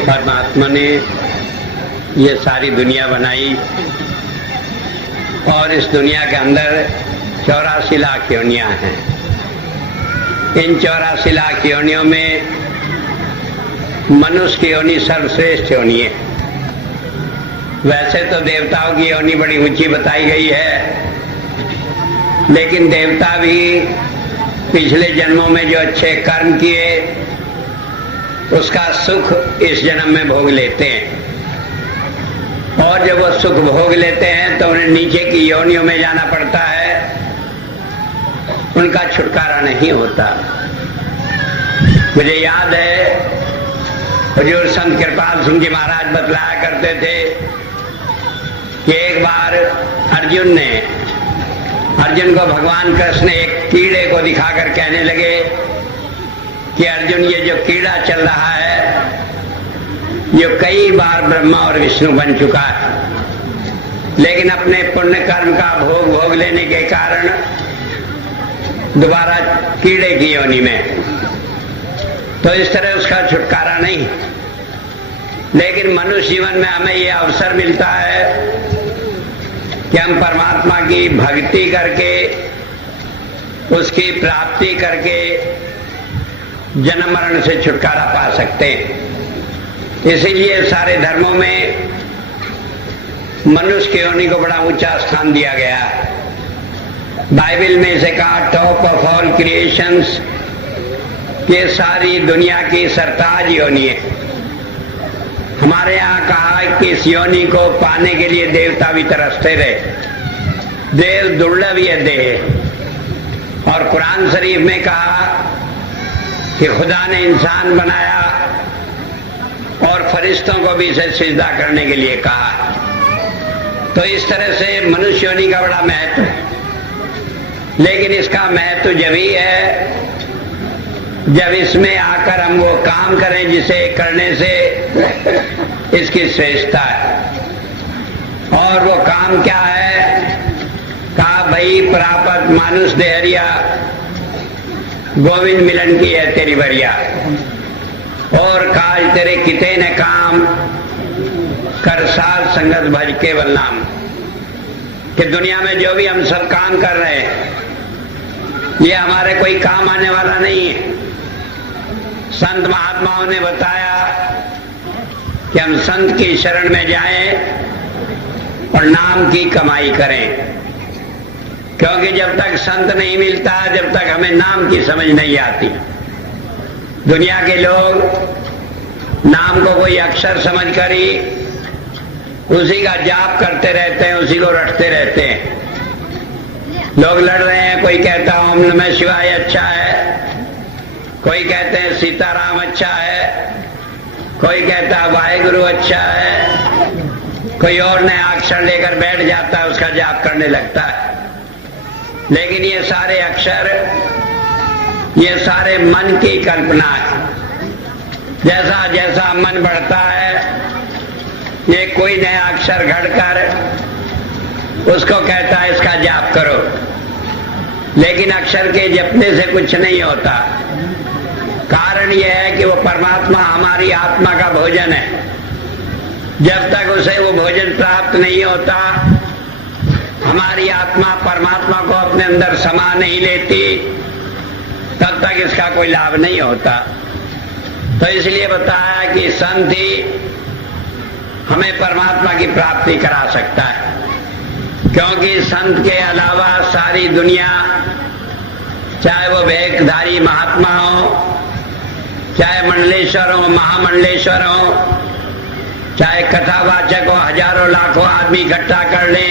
परमात्मा ने ये सारी दुनिया बनाई और इस दुनिया के अंदर 84 लाख योनियां हैं। इन 84 लाख योनियों में मनुष्य की योनि सर्वश्रेष्ठ योनि है। वैसे तो देवताओं की योनि बड़ी ऊंची बताई गई है, लेकिन देवता भी पिछले जन्मों में जो अच्छे कर्म किए उसका सुख इस जन्म में भोग लेते हैं, और जब वो सुख भोग लेते हैं तो उन्हें नीचे की योनियों में जाना पड़ता है, उनका छुटकारा नहीं होता। मुझे याद है हुजूर संत कृपाल सिंह जी महाराज बतलाया करते थे कि एक बार अर्जुन को भगवान कृष्ण एक कीड़े को दिखाकर कहने लगे कि अर्जुन, ये जो कीड़ा चल रहा है ये कई बार ब्रह्मा और विष्णु बन चुका है, लेकिन अपने पुण्य कर्म का भोग लेने के कारण दोबारा कीड़े की योनि में, तो इस तरह उसका छुटकारा नहीं। लेकिन मनुष्य जीवन में हमें यह अवसर मिलता है कि हम परमात्मा की भक्ति करके, उसकी प्राप्ति करके जन्म मरण से छुटकारा पा सकते हैं। इसीलिए सारे धर्मों में मनुष्य की योनि को बड़ा ऊंचा स्थान दिया गया। बाइबल में इसे कहा टॉप ऑफ ऑल क्रिएशंस, ये सारी दुनिया की सरताज योनि है। हमारे यहाँ कहा कि इस योनि को पाने के लिए देवता भी तरसते रहे। देव दुर्लभ ये देह। और कुरान शरीफ में कहा कि खुदा ने इंसान बनाया और फरिश्तों को भी इसे सिजदा करने के लिए कहा। तो इस तरह से मनुष्य योनि का बड़ा महत्व है, लेकिन इसका महत्व जब ही है जब इसमें आकर हम वो काम करें जिसे करने से इसकी श्रेष्ठता है। और वो काम क्या है? कहा भाई प्रापत मानुष देहरिया, गोविंद मिलन की है तेरी बरिया, और काज तेरे किते न काम, कर साथ संगत भज केवल नाम। कि दुनिया में जो भी हम सब काम कर रहे हैं ये हमारे कोई काम आने वाला नहीं है। संत महात्माओं ने बताया कि हम संत की शरण में जाएं और नाम की कमाई करें, क्योंकि जब तक संत नहीं मिलता, जब तक हमें नाम की समझ नहीं आती। दुनिया के लोग नाम को कोई अक्षर समझकर ही उसी का जाप करते रहते हैं, उसी को रटते रहते हैं। लोग लड़ रहे हैं, कोई कहता ओम नमः शिवाय अच्छा है, कोई कहते हैं सीताराम अच्छा है, कोई कहता वाहेगुरु अच्छा है, कोई और नया अक्षर लेकर बैठ जाता है, उसका जाप करने लगता है। लेकिन ये सारे अक्षर, ये सारे मन की कल्पना है। जैसा जैसा मन बढ़ता है ये कोई नया अक्षर घड़कर उसको कहता है इसका जाप करो, लेकिन अक्षर के जपने से कुछ नहीं होता। कारण यह है कि वो परमात्मा हमारी आत्मा का भोजन है। जब तक उसे वो भोजन प्राप्त नहीं होता, हमारी आत्मा परमात्मा को अपने अंदर समा नहीं लेती, तब तक इसका कोई लाभ नहीं होता। तो इसलिए बताया कि संत ही हमें परमात्मा की प्राप्ति करा सकता है, क्योंकि संत के अलावा सारी दुनिया, चाहे वो वेशधारी महात्मा हो, चाहे मंडलेश्वर हो, महामंडलेश्वर हो, चाहे कथावाचक हो, हजारों लाखों आदमी इकट्ठा कर ले,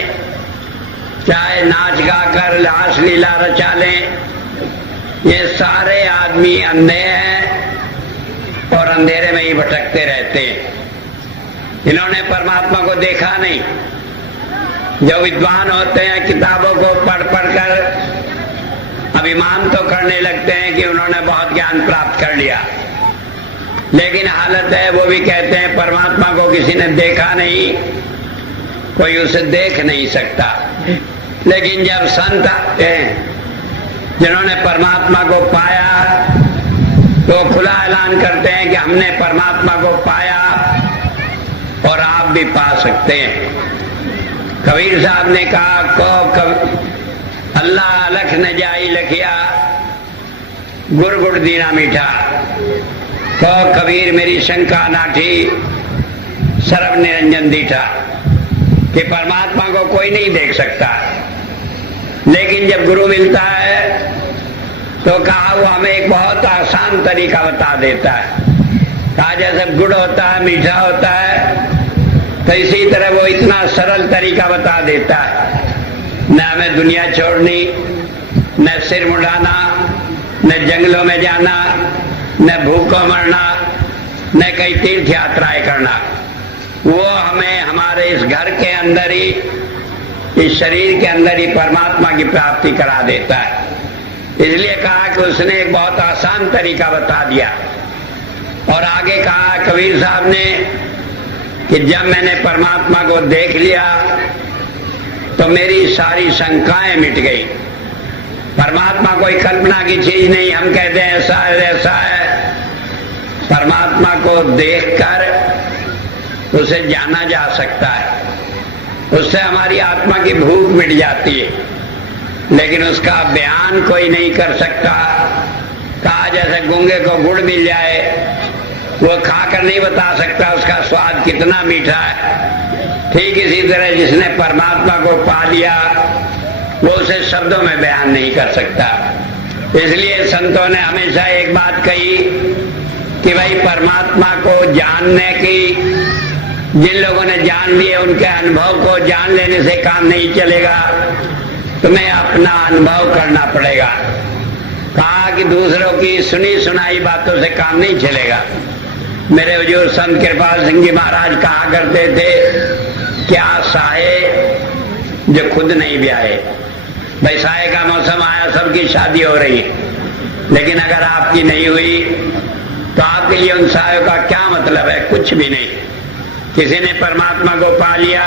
चाहे नाच गा कर लाश लीला रचा ले, ये सारे आदमी अंधे हैं और अंधेरे में ही भटकते रहते हैं। इन्होंने परमात्मा को देखा नहीं। जो विद्वान होते हैं किताबों को पढ़ कर अभिमान तो करने लगते हैं कि उन्होंने बहुत ज्ञान प्राप्त कर लिया, लेकिन हालत है वो भी कहते हैं परमात्मा को किसी ने देखा नहीं, कोई उसे देख नहीं सकता। लेकिन जब संत आते हैं जिन्होंने परमात्मा को पाया, तो खुला ऐलान करते हैं कि हमने परमात्मा को पाया और आप भी पा सकते हैं। कबीर साहब ने कहा अल्लाह अलख न जाई लखिया गुड़ गुड़ दीना मीठा, को कबीर मेरी शंका नाठी सर्व निरंजन दीठा, कि परमात्मा को कोई नहीं देख सकता, लेकिन जब गुरु मिलता है तो कहा वो हमें एक बहुत आसान तरीका बता देता है। कहा जैसे गुड़ होता है मीठा होता है, तो इसी तरह वो इतना सरल तरीका बता देता है। न हमें दुनिया छोड़नी, न सिर मुड़ाना, न जंगलों में जाना, न भूखों मरना, न कई तीर्थ यात्राएं करना। वो हमें हमारे इस घर के अंदर ही, इस शरीर के अंदर ही परमात्मा की प्राप्ति करा देता है। इसलिए कहा कि उसने एक बहुत आसान तरीका बता दिया। और आगे कहा कबीर साहब ने कि जब मैंने परमात्मा को देख लिया तो मेरी सारी शंकाएं मिट गई। परमात्मा कोई कल्पना की चीज नहीं, हम कहते हैं ऐसा है ऐसा है। परमात्मा को देखकर उसे जाना जा सकता है, उससे हमारी आत्मा की भूख मिट जाती है, लेकिन उसका बयान कोई नहीं कर सकता। कहा जैसे गूंगे को गुड़ मिल जाए, वो खाकर नहीं बता सकता उसका स्वाद कितना मीठा है। ठीक इसी तरह जिसने परमात्मा को पा लिया वो उसे शब्दों में बयान नहीं कर सकता। इसलिए संतों ने हमेशा एक बात कही कि भाई परमात्मा को जानने की, जिन लोगों ने जान लिए उनके अनुभव को जान लेने से काम नहीं चलेगा, तुम्हें अपना अनुभव करना पड़ेगा। कहा कि दूसरों की सुनी सुनाई बातों से काम नहीं चलेगा। मेरे हुजूर संत कृपाल सिंह जी महाराज कहा करते थे, क्या साहे जो खुद नहीं ब्याहे। भाई साहे का मौसम आया, सबकी शादी हो रही है, लेकिन अगर आपकी नहीं हुई तो आपके लिए उन सायों का क्या मतलब है? कुछ भी नहीं। किसी ने परमात्मा को पा लिया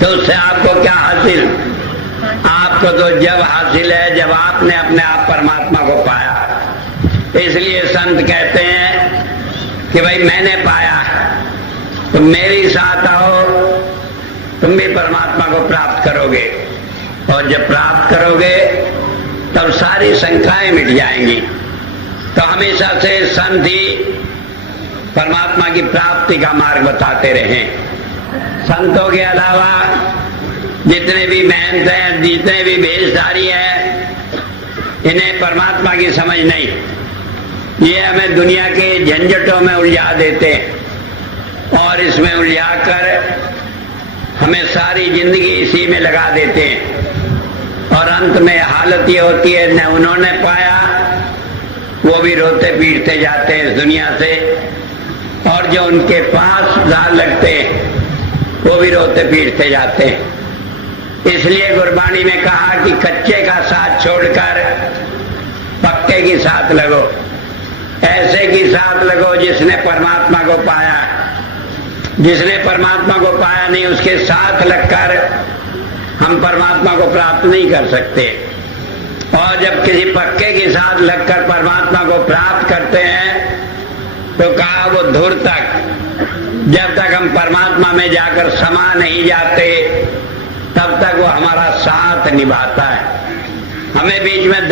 तो उससे आपको क्या हासिल? आपको तो जब हासिल है जब आपने अपने आप परमात्मा को पाया। इसलिए संत कहते हैं कि भाई मैंने पाया, तुम मेरे साथ आओ, तुम भी परमात्मा को प्राप्त करोगे। और जब प्राप्त करोगे तब सारी शंकाएं मिट जाएंगी। तो हमेशा से संत ही परमात्मा की प्राप्ति का मार्ग बताते रहे। संतों के अलावा जितने भी महंत हैं, जितने भी भेषधारी हैं, इन्हें परमात्मा की समझ नहीं। ये हमें दुनिया के झंझटों में उलझा देते हैं और इसमें उलझाकर हमें सारी जिंदगी इसी में लगा देते हैं। और अंत में हालत ये होती है, न उन्होंने पाया, वो भी रोते पीटते जाते हैं इस दुनिया से, और जो उनके पास दाल लगते हैं वो भी रोते पीटते जाते हैं। इसलिए गुरबाणी में कहा कि कच्चे का साथ छोड़कर पक्के की साथ लगो, ऐसे की साथ लगो जिसने परमात्मा को पाया। जिसने परमात्मा को पाया नहीं, उसके साथ लगकर हम परमात्मा को प्राप्त नहीं कर सकते। और जब किसी पक्के के साथ लगकर परमात्मा को प्राप्त करते हैं तो कहा वो धुर तक, जब तक हम परमात्मा में जाकर समा नहीं जाते तब तक वो हमारा साथ निभाता है। हमें बीच में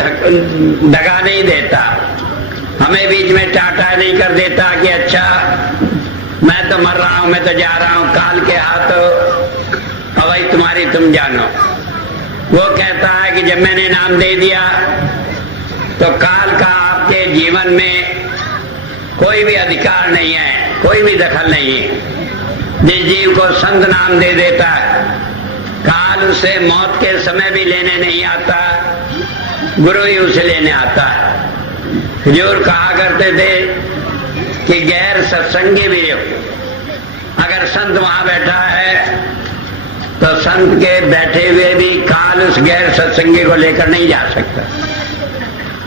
दगा नहीं देता, हमें बीच में टाटा नहीं कर देता कि अच्छा मैं तो मर रहा हूं, मैं तो जा रहा हूं, काल के हाथों और भाई तुम्हारी तुम जानो। वो कहता है कि जब मैंने नाम दे दिया तो काल का आपके जीवन में कोई भी अधिकार नहीं है, कोई भी दखल नहीं है। जिस जीव को संत नाम दे देता है, काल उसे मौत के समय भी लेने नहीं आता, गुरु ही उसे लेने आता है। हुजूर कहा करते थे कि गैर सत्संगी भी हो, अगर संत वहां बैठा है तो संत के बैठे हुए भी काल उस गैर सत्संगी को लेकर नहीं जा सकता।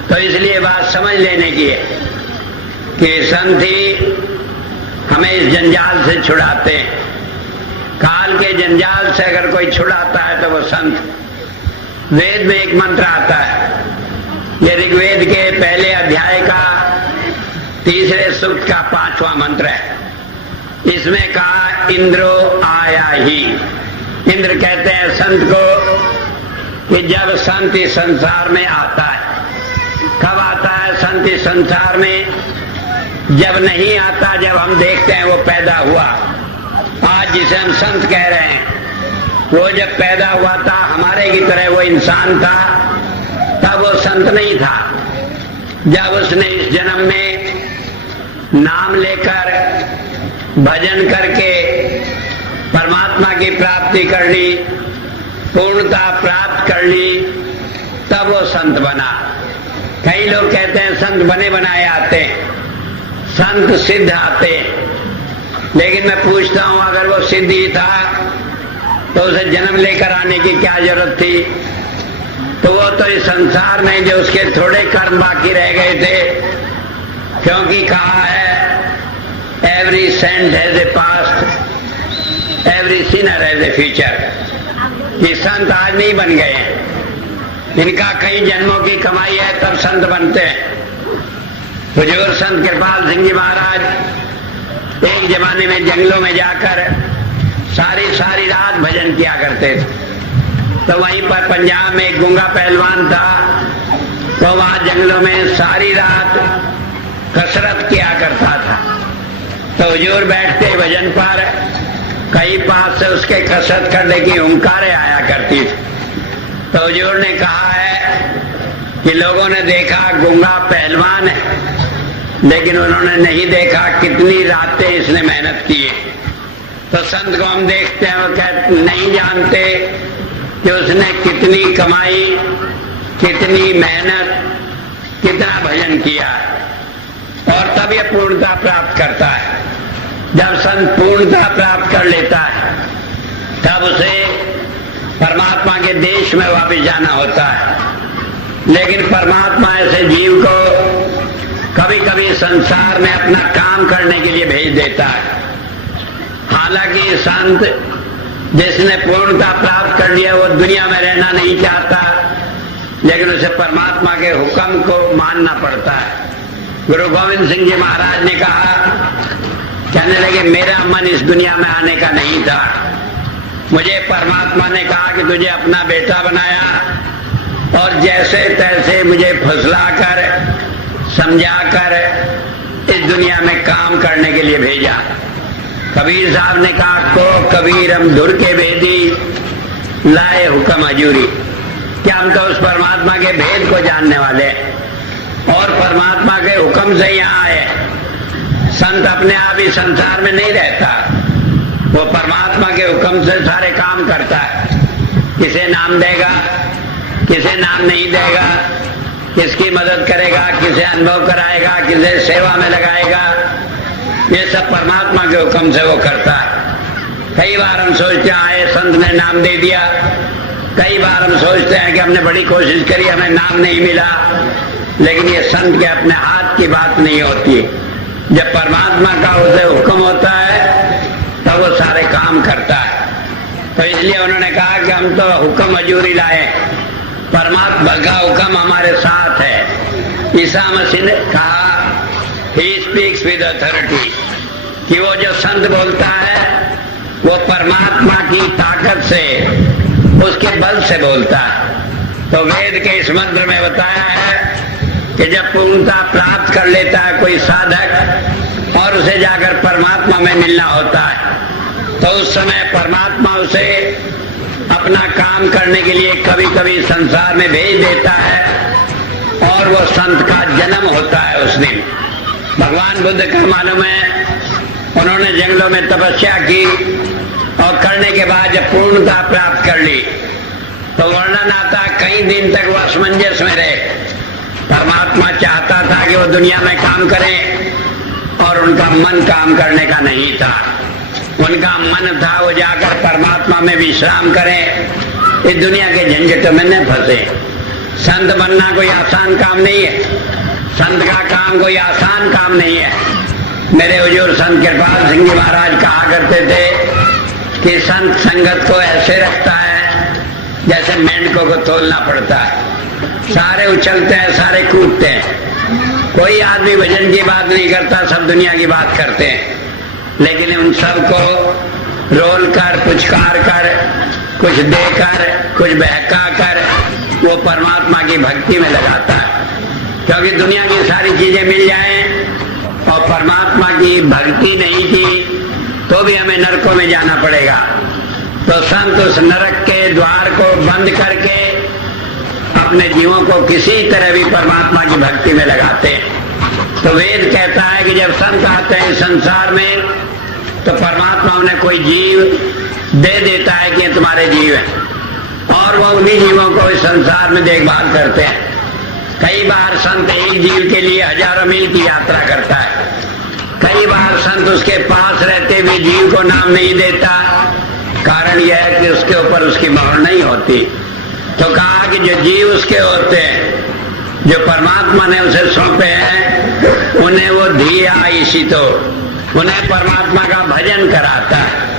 तो इसलिए बात समझ लेने की है कि संत ही हमें इस जंजाल से छुड़ाते हैं। काल के जंजाल से अगर कोई छुड़ाता है तो वो संत। वेद में एक मंत्र आता है, ये ऋग्वेद के पहले अध्याय का तीसरे सूक्त का 5वां मंत्र है। इसमें कहा इंद्रो आया ही। इंद्र कहते हैं संत को कि जब संत इस संसार में आता है। कब आता है संत इस संसार में? जब नहीं आता, जब हम देखते हैं वो पैदा हुआ। आज जिसे हम संत कह रहे हैं, वो जब पैदा हुआ था हमारे की तरह वो इंसान था, तब वो संत नहीं था। जब उसने इस जन्म में नाम लेकर भजन करके परमात्मा की प्राप्ति कर ली, पूर्णता प्राप्त कर ली, तब वो संत बना। कई लोग कहते हैं संत बने बनाए आते हैं, संत सिद्ध आते हैं। लेकिन मैं पूछता हूं, अगर वो सिद्ध ही था तो उसे जन्म लेकर आने की क्या जरूरत थी? तो वो तो इस संसार में जो उसके थोड़े कर्म बाकी रह गए थे, क्योंकि कहा है every saint has a past, every sinner has a future. ये संत आज नहीं बन गए हैं, इनका कई जन्मों की कमाई है तब संत बनते हैं। हुजूर संत कृपाल सिंह जी महाराज एक जमाने में जंगलों में जाकर सारी रात भजन किया करते थे। तो वहीं पर पंजाब में एक गूंगा पहलवान था, तो वहां जंगलों में सारी रात कसरत किया करता था। तो हुजूर बैठते भजन पर, कहीं पास से उसके कसरत करने की हुंकारें आया करती थी। तो हुजूर ने कहा है कि लोगों ने देखा गूंगा पहलवान है, लेकिन उन्होंने नहीं देखा कितनी रातें इसने मेहनत की है। तो संत को हम देखते हैं, वो कहते नहीं जानते कि उसने कितनी कमाई, कितनी मेहनत, कितना भजन किया, और तब ये पूर्णता प्राप्त करता है। जब संत पूर्णता प्राप्त कर लेता है, तब उसे परमात्मा के देश में वापस जाना होता है। लेकिन परमात्मा ऐसे जीव को कभी कभी संसार में अपना काम करने के लिए भेज देता है। हालांकि संत जिसने पूर्णता प्राप्त कर लिया वो दुनिया में रहना नहीं चाहता, लेकिन उसे परमात्मा के हुक्म को मानना पड़ता है। गुरु गोविंद सिंह जी महाराज ने कहा, कहने लगे मेरा मन इस दुनिया में आने का नहीं था, मुझे परमात्मा ने कहा कि तुझे अपना बेटा बनाया और जैसे तैसे मुझे फुसलाकर समझाकर इस दुनिया में काम करने के लिए भेजा। कबीर साहब ने कहा, को कबीर हम धुर के भेदी लाए हुक्म हजूरी। क्या हम तो उस परमात्मा के भेद को जानने वाले हैं और परमात्मा के हुक्म से यहाँ आए। संत अपने आप ही संसार में नहीं रहता, वो परमात्मा के हुक्म से सारे काम करता है। किसे नाम देगा, किसे नाम नहीं देगा, किसकी मदद करेगा, किसे अनुभव कराएगा, किसे सेवा में लगाएगा, ये सब परमात्मा के हुक्म से वो करता है। कई बार हम सोचते हैं आए संत ने नाम दे दिया, कई बार हम सोचते हैं कि हमने बड़ी कोशिश करी हमें नाम नहीं मिला, लेकिन ये संत के अपने हाथ की बात नहीं होती। जब परमात्मा का उसे हुक्म होता है तब वो सारे काम करता है। तो इसलिए उन्होंने कहा कि हम तो हुक्म हजूरी लाए, परमात्मा का हुक्म हमारे साथ है। ईसा मसीह ने कहा ही स्पीक्स विद अथॉरिटी, कि वो जो संत बोलता है वो परमात्मा की ताकत से, उसके बल से बोलता है। तो वेद के इस मंत्र में बताया है कि जब पूर्णता प्राप्त कर लेता है कोई साधक और उसे जाकर परमात्मा में मिलना होता है, तो उस समय परमात्मा उसे अपना काम करने के लिए कभी कभी संसार में भेज देता है और वो संत का जन्म होता है उस दिन। भगवान बुद्ध का मालूम है, उन्होंने जंगलों में तपस्या की और करने के बाद जब पूर्णता प्राप्त कर ली तो वर्णन आता कई दिन तक वो असमंजस में रहे। परमात्मा चाहता था कि वो दुनिया में काम करें और उनका मन काम करने का नहीं था। उनका मन था वो जाकर परमात्मा में विश्राम करें, इस दुनिया के झंझटों में न फंसे। संत बनना कोई आसान काम नहीं है, संत का काम कोई आसान काम नहीं है। मेरे हुजूर संत कृपाल सिंह जी महाराज कहा करते थे कि संत संगत को ऐसे रखता है जैसे मेंढकों को तोलना पड़ता है। सारे उछलते हैं, सारे कूदते हैं, कोई आदमी भजन की बात नहीं करता, सब दुनिया की बात करते हैं। लेकिन उन सबको रोल कर, पुचकार कर, कुछ देकर, कुछ बहका कर वो परमात्मा की भक्ति में लगाता है। क्योंकि दुनिया की सारी चीजें मिल जाएं और परमात्मा की भक्ति नहीं की तो भी हमें नरकों में जाना पड़ेगा। तो संत उस नरक के द्वार को बंद करके अपने जीवों को किसी तरह भी परमात्मा की भक्ति में लगाते हैं। तो वेद कहता है कि जब संत आते हैं संसार में तो परमात्मा उन्हें कोई जीव दे देता है कि तुम्हारे जीव हैं, और वो उन्हीं जीवों को इस संसार में देखभाल करते हैं। कई बार संत एक जीव के लिए हजारों मील की यात्रा करता है। कई बार संत उसके पास रहते हुए जीव को नाम नहीं देता, कारण यह है कि उसके ऊपर उसकी मोहर नहीं होती। तो कहा कि जो जीव उसके होते हैं, जो परमात्मा ने उसे सौंपे हैं, उन्हें वो धिया इसी तो उन्हें परमात्मा का भजन कराता है।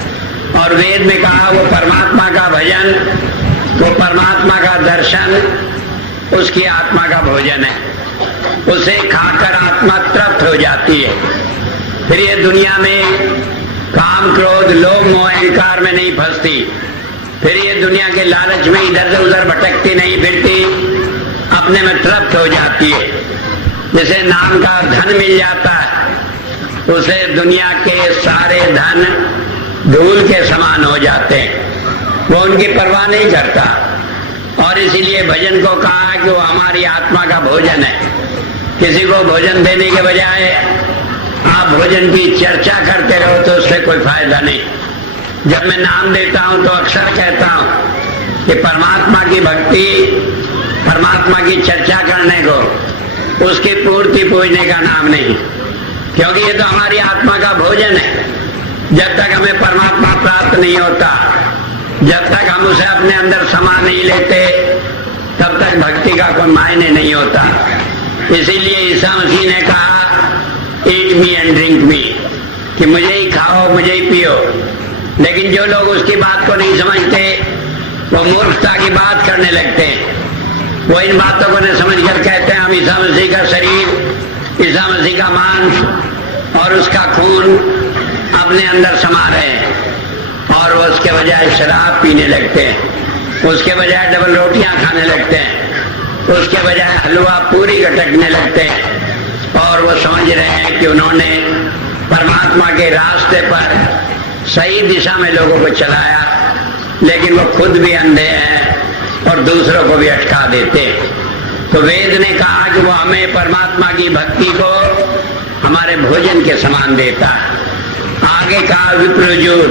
और वेद में कहा वो परमात्मा का भजन, वो परमात्मा का दर्शन उसकी आत्मा का भोजन है। उसे खाकर आत्मा तृप्त हो जाती है। फिर ये दुनिया में काम, क्रोध, लोभ, मोह, अहंकार में नहीं फंसती। फिर ये दुनिया के लालच में इधर से उधर भटकती नहीं फिरती, अपने में तृप्त हो जाती है। जैसे नाम का धन मिल जाता है, उसे दुनिया के सारे धन धूल के समान हो जाते हैं, वो उनकी परवाह नहीं करता। और इसीलिए भजन को कहा कि वो हमारी आत्मा का भोजन है। किसी को भोजन देने के बजाय आप भोजन की चर्चा करते रहो तो उससे कोई फायदा नहीं। जब मैं नाम देता हूं तो अक्सर कहता हूं कि परमात्मा की भक्ति, परमात्मा की चर्चा करने को उसकी पूर्ति पूजने का नाम नहीं, क्योंकि ये तो हमारी आत्मा का भोजन है। जब तक हमें परमात्मा प्राप्त नहीं होता, जब तक हम उसे अपने अंदर समा नहीं लेते, तब तक भक्ति का कोई मायने नहीं होता। इसीलिए ईसा मसीह ने कहा ईट मी एंड ड्रिंक मी, कि मुझे ही खाओ, मुझे ही पियो। लेकिन जो लोग उसकी बात को नहीं समझते वो मूर्खता की बात करने लगते हैं। वो इन बातों को न समझकर कहते हैं हम ईसा मसीह का शरीर, ईसा मसीह का मांस और उसका खून अपने अंदर समा रहे हैं, और वो उसके बजाय शराब पीने लगते हैं, उसके बजाय डबल रोटियां खाने लगते हैं, उसके बजाय हलवा पूरी गटकने लगते हैं। और वो समझ रहे हैं कि उन्होंने परमात्मा के रास्ते पर सही दिशा में लोगों को चलाया, लेकिन वो खुद भी अंधे हैं और दूसरों को भी अटका देते हैं। तो वेद ने कहा कि वो हमें परमात्मा की भक्ति को हमारे भोजन के समान देता है। आगे कहा विप्रजुर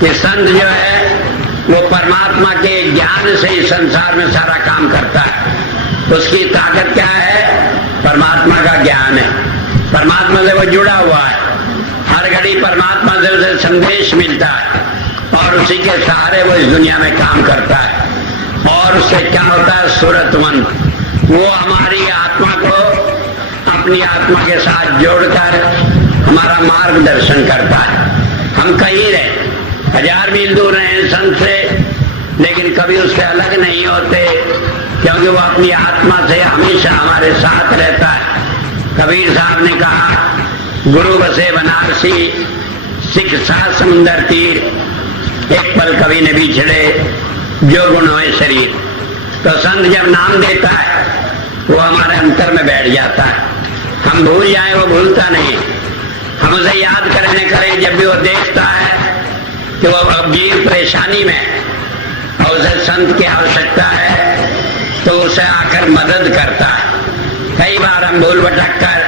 कि संत जो है वो परमात्मा के ज्ञान से इस संसार में सारा काम करता है। उसकी ताकत क्या है? परमात्मा का ज्ञान है। परमात्मा से वो जुड़ा हुआ है, हर घड़ी परमात्मा से उसे संदेश मिलता है और उसी के सहारे वो इस दुनिया में काम करता है। और उससे क्या होता है? सूरतवंत, वो हमारी आत्मा को अपनी आत्मा के साथ जोड़कर हमारा मार्गदर्शन करता है। हम कहीं रहे, 1000 मील दूर रहे संत से, लेकिन कभी उससे अलग नहीं होते, क्योंकि वो अपनी आत्मा से हमेशा हमारे साथ रहता है। कबीर साहब ने कहा गुरु बसे बनारसी, सिख सा समुंदर तीर, एक पल कभी न बिछड़े जो गुण होए शरीर। तो संत जब नाम देता है वो हमारे अंतर में बैठ जाता है। हम भूल जाए वो भूलता नहीं, हम उसे याद करने करें जब भी वो देखता है कि वो अब जीव परेशानी में और उसे संत की आवश्यकता है तो उसे आकर मदद करता है। कई बार हम भूल भटक कर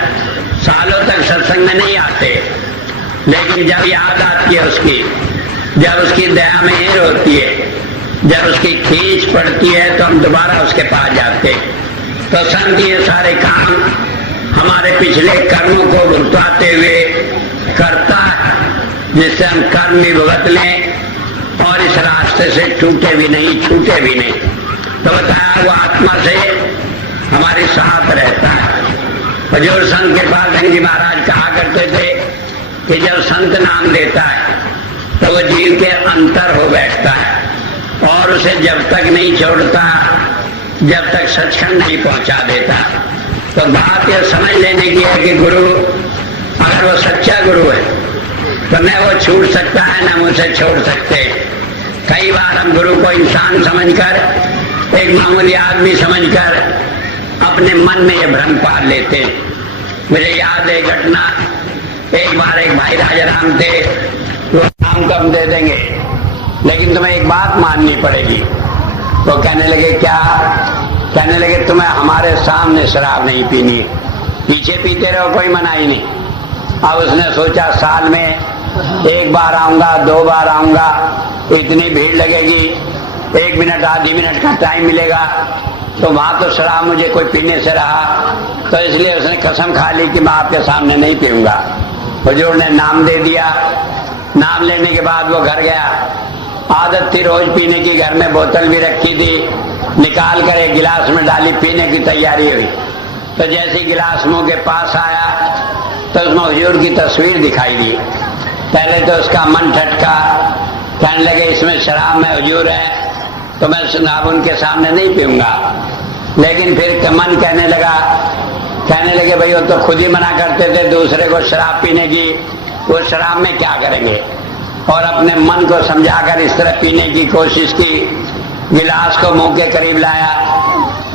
सालों तक सत्संग में नहीं आते, लेकिन जब याद आती है उसकी, जब उसकी दया में हेर होती है, जब उसकी खींच पड़ती है तो हम दोबारा उसके पास जाते। तो संत ये सारे काम हमारे पिछले कर्मों को भुगताते हुए करता है, जिससे हम कर्म भी भुगत लें और इस रास्ते से टूटे भी नहीं, छूटे भी नहीं। तो बताया वो आत्मा से हमारे साथ रहता है। हजूर संत के पास जी महाराज कहा करते थे कि जब संत नाम देता है तो वो जीव के अंतर हो बैठता है और उसे जब तक नहीं छोड़ता जब तक सचखंड नहीं पहुंचा देता। तो बात यह समझ लेने की है कि गुरु अगर वो सच्चा गुरु है तो न वो छूट सकता है न मुझसे छोड़ सकते। कई बार हम गुरु को इंसान समझकर, एक मामूली आदमी समझकर अपने मन में ये भ्रम पाल लेते। मुझे याद है घटना, एक बार एक भाई राजा राम थे, वो नाम कम दे देंगे लेकिन तुम्हें एक बात माननी पड़ेगी। वो कहने लगे क्या? कहने लगे तुम्हें हमारे सामने शराब नहीं पीनी, पीछे पीते रहो, कोई मनाही नहीं। अब उसने सोचा साल में एक बार आऊंगा, 2 बार आऊंगा, इतनी भीड़ लगेगी, 1 मिनट आधी मिनट का टाइम मिलेगा, तो वहां तो शराब मुझे कोई पीने से रहा, तो इसलिए उसने कसम खा ली कि मैं आपके सामने नहीं पीऊंगा। हुजूर ने नाम दे दिया। नाम लेने के बाद वो घर गया। आदत थी रोज पीने की, घर में बोतल भी रखी थी, निकाल कर एक गिलास में डाली, पीने की तैयारी हुई। तो जैसे गिलास मुंह के पास आया तो उसमें हुजूर की तस्वीर दिखाई दी। पहले तो उसका मन ठटका, कहने लगे इसमें शराब में हुजूर है तो मैं शराब उनके सामने नहीं पीऊंगा। लेकिन फिर मन कहने लगे भाई वो तो खुद ही मना करते थे दूसरे को शराब पीने की, वो शराब में क्या करेंगे। और अपने मन को समझाकर इस तरह पीने की कोशिश की, गिलास को मुंह के करीब लाया,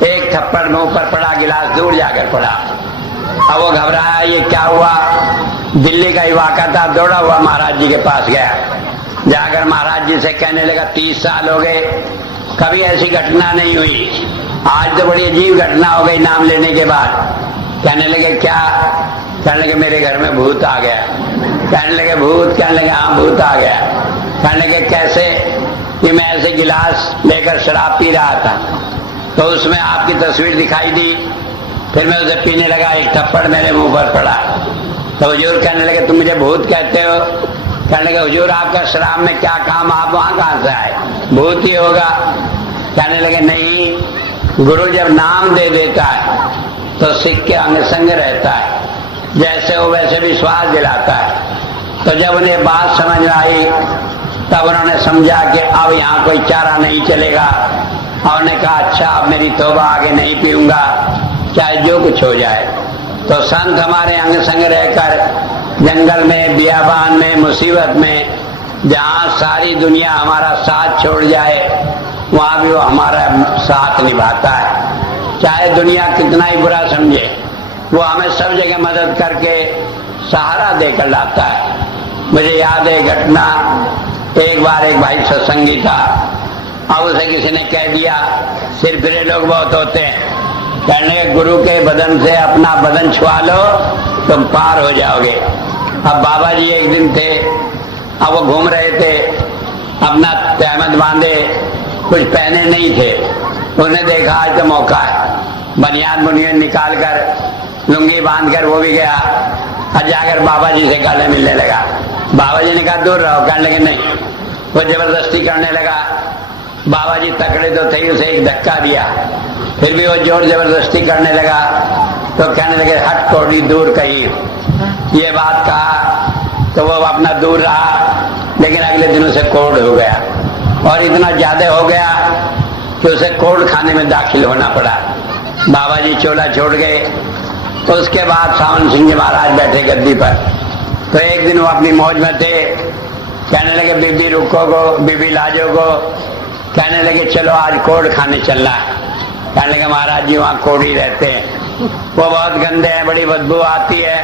एक थप्पड़ मुंह पर पड़ा, गिलास दूर जाकर पड़ा। अब वो घबराया, ये क्या हुआ। दिल्ली का ही वाक़ा था, दौड़ा हुआ महाराज जी के पास गया। जाकर महाराज जी से कहने लगा 30 साल हो गए, कभी ऐसी घटना नहीं हुई, आज तो बड़ी अजीब घटना हो गई नाम लेने के बाद। कहने लगे क्या? कहने लगे मेरे घर में भूत आ गया। कहने लगे भूत? कहने लगे हाँ भूत आ गया। कहने लगे कैसे? कि मैं ऐसे गिलास लेकर शराब पी रहा था तो उसमें आपकी तस्वीर दिखाई दी, फिर मैं उसे पीने लगा, एक थप्पड़ मेरे मुंह पर पड़ा। तो हुजूर कहने लगे तुम मुझे भूत कहते हो? कहने लगे हुजूर आपका शराब में क्या काम, आप वहां कहां से आए, भूत ही होगा। कहने लगे नहीं, गुरु जब नाम दे देता है तो सिख के अंग संग रहता है, जैसे हो वैसे विश्वास दिलाता है। तो जब उन्हें बात समझ में आई तब उन्होंने समझा कि अब यहाँ कोई चारा नहीं चलेगा, और उन्होंने कहा अच्छा अब मेरी तौबा, आगे नहीं पीऊंगा चाहे जो कुछ हो जाए। तो संत हमारे अंग संग रहकर जंगल में, बियाबान में, मुसीबत में, जहाँ सारी दुनिया हमारा साथ छोड़ जाए वहां भी वो हमारा साथ निभाता है। चाहे दुनिया कितना ही बुरा समझे, वो हमें सब जगह मदद करके सहारा देकर लाता है। मुझे याद है घटना, एक बार एक भाई सत्संगी था, अब उसे किसी ने कह दिया, सिर फिरे लोग बहुत होते हैं, कहने गुरु के बदन से अपना बदन छुआ लो तुम पार हो जाओगे। अब बाबा जी एक दिन थे, अब वो घूम रहे थे, अपना तहमत बांधे, कुछ पहने नहीं थे। उन्हें देखा आज तो मौका है, बनियान बुनियान निकाल कर लुंगी बांध कर वो भी गया और जाकर बाबा जी से गले मिलने लगा। बाबा जी ने कहा दूर रहो, कहने लगे नहीं। वो जबरदस्ती करने लगा। बाबा जी तकड़े तो थे, उसे एक धक्का दिया, फिर भी वो जोर जबरदस्ती करने लगा। तो कहने लगे हट कोड़ी दूर कहीं, ये बात कहा तो वो अपना दूर रहा। लेकिन अगले दिन उसे कोढ़ हो गया, और इतना ज्यादा हो गया कि उसे कोढ़ खाने में दाखिल होना पड़ा। बाबा जी चोला छोड़ गए। तो उसके बाद सावन सिंह जी महाराज बैठे गद्दी पर। तो एक दिन वो अपनी मौज में थे, कहने लगे बीबी रुको को, बीबी लाजो को, कहने लगे चलो आज कोढ़ खाने चलना है। कहने लगे महाराज जी वहाँ कोढ़ी रहते हैं, वो बहुत गंदे हैं, बड़ी बदबू आती है,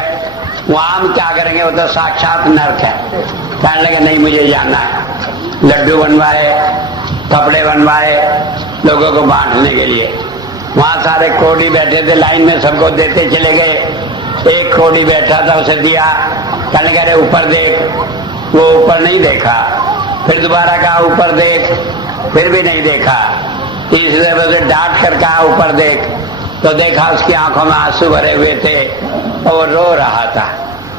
वहां हम क्या करेंगे, वो तो साक्षात नर्क है। कहने लगे नहीं मुझे जाना है। लड्डू बनवाए, कपड़े बनवाए लोगों को बांटने के लिए। वहां सारे कोढ़ी बैठे थे लाइन में, सबको देते चले गए। एक कोढ़ी बैठा था, उसे दिया, कहने लगे अरे ऊपर देख, वो ऊपर नहीं देखा। फिर दोबारा कहा ऊपर देख, फिर भी नहीं देखा। तीसरे बजे डांट कर कहा ऊपर देख, तो देखा उसकी आंखों में आंसू भरे हुए थे और वो रो रहा था।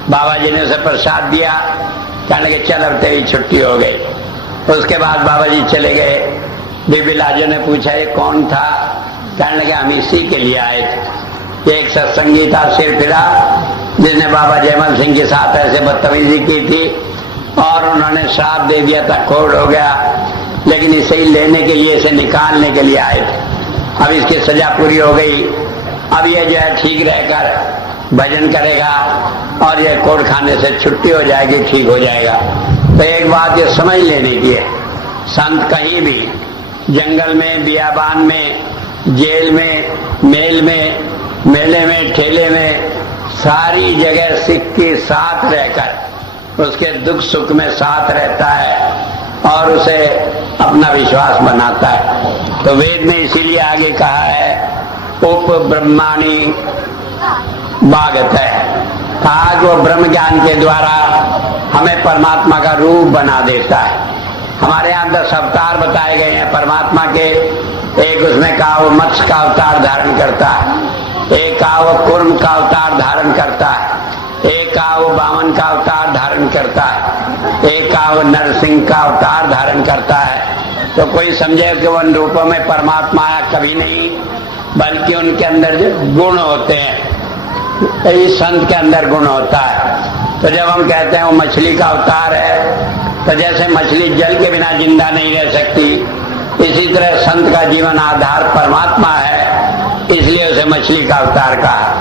बाबा जी ने उसे प्रसाद दिया, कहने लगे चल अब तेरी छुट्टी हो गई। उसके बाद बाबा जी चले गए। बीबी लाजो ने पूछा ये कौन था? कहने लगे हम इसी के लिए आए थे। एक सत्संगी था सिर फिरा, जिसने बाबा जयमल सिंह के साथ ऐसे बदतमीजी की थी और उन्होंने श्राप दे दिया था, कोढ़ हो गया, लेकिन इसे ही लेने के लिए, इसे निकालने के लिए आए थे। अब इसकी सजा पूरी हो गई, अब ये जो है ठीक रहकर भजन करेगा और ये कोड़ खाने से छुट्टी हो जाएगी, ठीक हो जाएगा। तो एक बात ये समझ लेने की है, संत कहीं भी जंगल में, बियाबान में, जेल में, मेल में, मेले में, ठेले में, सारी जगह सिख के साथ रहकर उसके दुख सुख में साथ रहता है और उसे अपना विश्वास बनाता है। तो वेद में इसीलिए आगे कहा है उप ब्रह्माणी भागत है, कहा कि वो ब्रह्म ज्ञान के द्वारा हमें परमात्मा का रूप बना देता है। हमारे यहाँ 10 अवतार बताए गए हैं परमात्मा के। एक उसमें कहा वो मत्स्य का अवतार धारण करता है, एक कहा वो कुर्म का अवतार धारण करता है, एक कहा वो वामन का अवतार धारण करता है, एक कहा वो नरसिंह का अवतार धारण करता है। तो कोई समझे कि उन रूपों में परमात्मा आया, कभी नहीं, बल्कि उनके अंदर जो गुण होते हैं, इस संत के अंदर गुण होता है। तो जब हम कहते हैं वो मछली का अवतार है, तो जैसे मछली जल के बिना जिंदा नहीं रह सकती, इसी तरह संत का जीवन आधार परमात्मा है, इसलिए उसे मछली का अवतार कहा।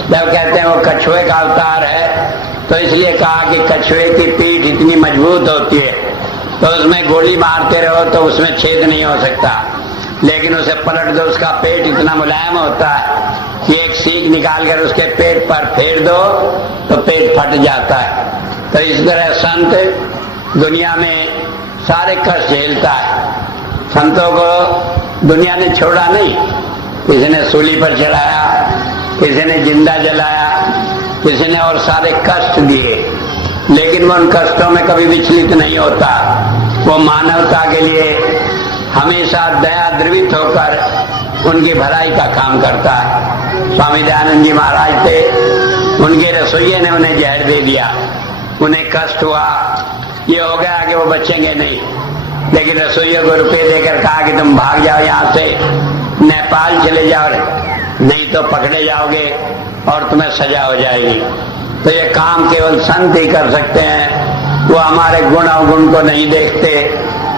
जब कहते हैं वो कछुए का अवतार है, तो इसलिए कहा कि कछुए की पीठ इतनी मजबूत होती है तो उसमें गोली मारते रहो तो उसमें छेद नहीं हो सकता, लेकिन उसे पलट दो, उसका पेट इतना मुलायम होता है कि एक सीख निकाल कर उसके पेट पर फेर दो तो पेट फट जाता है। तो इस तरह संत दुनिया में सारे कष्ट झेलता है। संतों को दुनिया ने छोड़ा नहीं, किसी ने सूली पर चढ़ाया, किसी ने जिंदा जलाया, किसी ने और सारे कष्ट दिए, लेकिन वो उन कष्टों में कभी विचलित नहीं होता। वो मानवता के लिए हमेशा दया द्रवित होकर उनकी भलाई का काम करता है। स्वामी दयानंद जी महाराज थे, उनके रसोइये ने उन्हें जहर दे दिया, उन्हें कष्ट हुआ, ये हो गया कि वो बचेंगे नहीं, लेकिन रसोइये को रुपये देकर कहा कि तुम भाग जाओ यहाँ से, नेपाल चले जाओ, नहीं तो पकड़े जाओगे और तुम्हें सजा हो जाएगी। तो ये काम केवल संत ही कर सकते हैं। वो हमारे गुण अवगुण को नहीं देखते,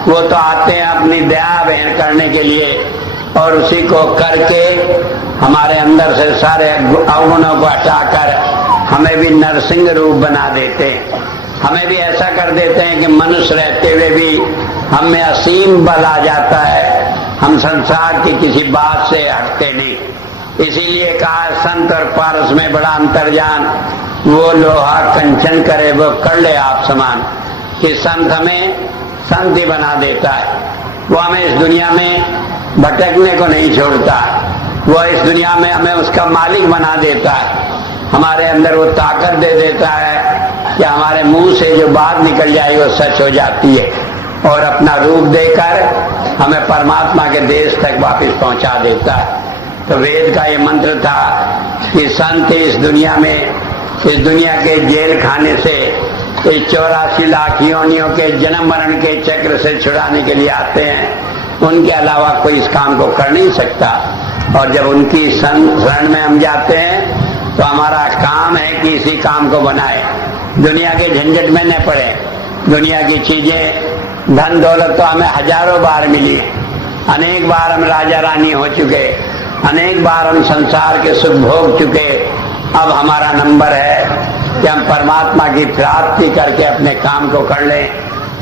वो तो आते हैं अपनी दया बहन करने के लिए और उसी को करके हमारे अंदर से सारे अवगुणों को हटाकर हमें भी नरसिंह रूप बना देते हैं। हमें भी ऐसा कर देते हैं कि मनुष्य रहते हुए भी हम में असीम बल आ जाता है, हम संसार की किसी बात से हटते नहीं। इसीलिए कहा संत और पारस में बड़ा अंतर्जान, वो लोहा कंचन करे वो कर ले आप समान, कि संत हमें संत ही बना देता है। वो हमें इस दुनिया में भटकने को नहीं छोड़ता, वो इस दुनिया में हमें उसका मालिक बना देता है। हमारे अंदर वो ताकत दे देता है कि हमारे मुंह से जो बात निकल जाए वो सच हो जाती है, और अपना रूप देकर हमें परमात्मा के देश तक वापस पहुंचा देता है। तो वेद का ये मंत्र था कि संत इस दुनिया में, इस दुनिया के जेल खाने से, इस 84 लाख योनियों के जन्म मरण के चक्र से छुड़ाने के लिए आते हैं। उनके अलावा कोई इस काम को कर नहीं सकता, और जब उनकी शरण में हम जाते हैं तो हमारा काम है कि इसी काम को बनाए, दुनिया के झंझट में न पड़े। दुनिया की चीजें, धन दौलत तो हमें हजारों बार मिली, अनेक बार हम राजा रानी हो चुके, अनेक बार हम संसार के सुख भोग चुके। अब हमारा नंबर है कि हम परमात्मा की प्राप्ति करके अपने काम को कर लें,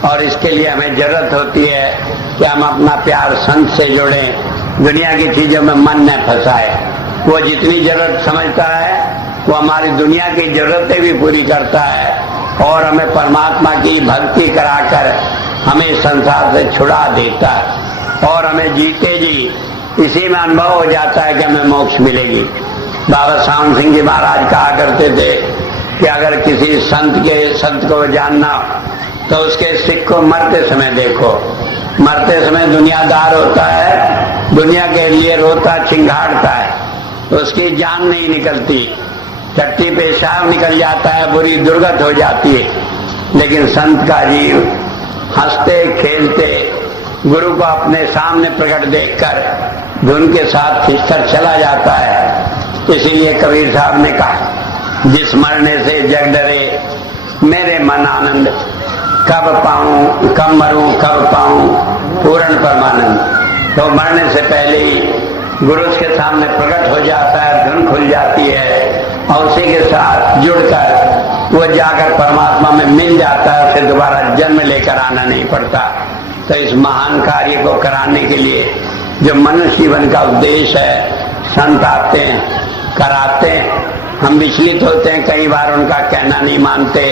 और इसके लिए हमें जरूरत होती है कि हम अपना प्यार संत से जोड़ें, दुनिया की चीजों में मन न फंसाए। वो जितनी जरूरत समझता है वो हमारी दुनिया की जरूरतें भी पूरी करता है, और हमें परमात्मा की भक्ति कराकर हमें संसार से छुड़ा देता है, और हमें जीते जी इसी में अनुभव हो जाता है कि हमें मोक्ष मिलेगी। बाबा सावन सिंह जी महाराज कहा करते थे कि अगर किसी संत को जानना तो उसके सिख को मरते समय देखो। मरते समय दुनियादार होता है, दुनिया के लिए रोता चिंगाड़ता है, तो उसकी जान नहीं निकलती, टट्टी पेशाब निकल जाता है, बुरी दुर्गत हो जाती है। लेकिन संत का जीव हंसते खेलते गुरु को अपने सामने प्रकट देखकर धुन के साथ खींचकर चला जाता है। इसीलिए कबीर साहब ने कहा, जिस मरने से जग डरे मेरे मन आनंद, कब पाऊं कब मरूं कब पाऊं पूर्ण परमानंद। तो मरने से पहले ही गुरु उसके सामने प्रकट हो जाता है, धुन खुल जाती है और उसी के साथ जुड़कर वो जाकर परमात्मा में मिल जाता है, फिर दोबारा जन्म लेकर आना नहीं पड़ता। तो इस महान कार्य को कराने के लिए जो मनुष्य जीवन का उद्देश्य है, संत आते हैं, कराते हैं। हम विचलित होते हैं, कई बार उनका कहना नहीं मानते,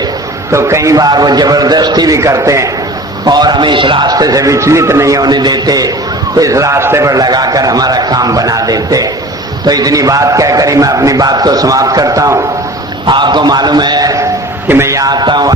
तो कई बार वो जबरदस्ती भी करते हैं और हमें इस रास्ते से विचलित नहीं होने देते, तो इस रास्ते पर लगाकर हमारा काम बना देते। तो इतनी बात कहकर ही मैं अपनी बात को समाप्त करता हूँ। आपको मालूम है कि मैं यहाँ आता हूँ